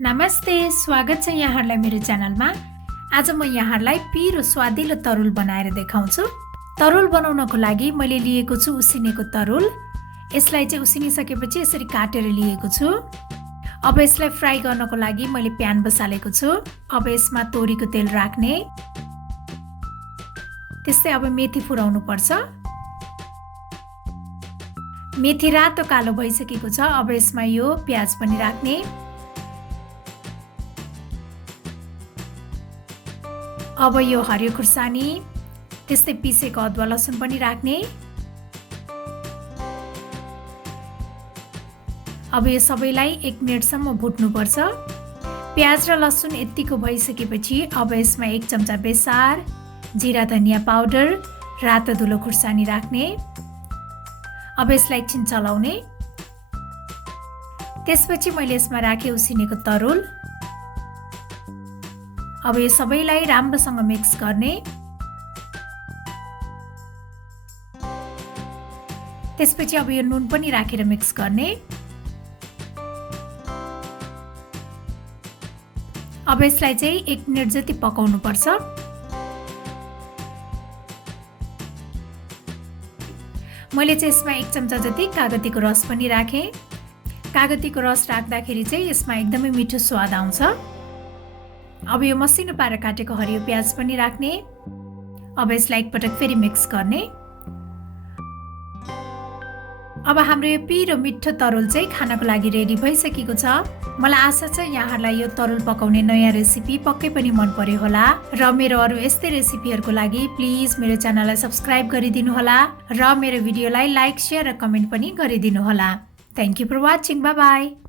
नमस्ते, स्वागत छ यहाँहरूलाई मेरो च्यानलमा। आज म यहाँहरूलाई पिरो स्वादिलो तरुल बनाएर देखाउँछु। तरुल बनाउनको लागि मैले लिएको छु उसिनेको तरुल। यसलाई चाहिँ उसिनिसकेपछि यसरी काटेर लिएको छु। अब यसलाई फ्राई गर्नको लागि मैले प्यान बसालेको छु। अब यसमा तोरीको तेल राख्ने। त्यस्तै अब मेथी फुराउनु पर्छ। मेथी रातो कालो भइसकेको छ। अब यसमा यो प्याज पनि राख्ने। अब यो हरियो खुर्सानी, त्यस्तै पिसेको अदुवा लसुन पनि राख्ने। अब यो सबैलाई 1 मिनेटसम्म भुट्नुपर्छ। प्याज र लसुन यतिको भइसकेपछि अब यसमा 1 चम्चा बेसार, जिरा धनियाँ पाउडर, रातो धुलो खुर्सानी राख्ने। अब यसलाई एकछिन चलाउने। त्यसपछि मैले यसमा राखे उसिनेको तरुल। अब यो सबैलाई राम्रोसँग मिक्स गर्ने। त्यसपछि अब यो नुन पनि राखेर मिक्स गर्ने। अब यसलाई चाहिँ 1 मिनेट जति पकाउनु पर्छ। मैले चाहिँ यसमा 1 चम्चा जति कागतीको रस पनि राखेँ। कागतीको रस राख्दाखेरि चाहिँ यसमा एकदमै मिठो स्वाद आउँछ। अब यो मसिनो पारेर काटेको हरियो प्याज पनि राख्ने। अब यसलाई एकपटक फेरि मिक्स गर्ने। अब हाम्रो यो पिरो मिठो तरुल चाहिँ खानको लागि रेडी भइसकेको छ। मलाई आशा छ यहाँहरूलाई यो तरुल पकाउने नयाँ रेसिपी पक्कै पनि मन पर्यो होला र मेरो अरू यस्तै रेसिपीहरूको लागि प्लिज मेरो च्यानललाई सब्स्क्राइब गरिदिनु होला र मेरो भिडियोलाई लाइक, शेयर र कमेन्ट पनि गरिदिनु होला। Thank you for watching. Bye by.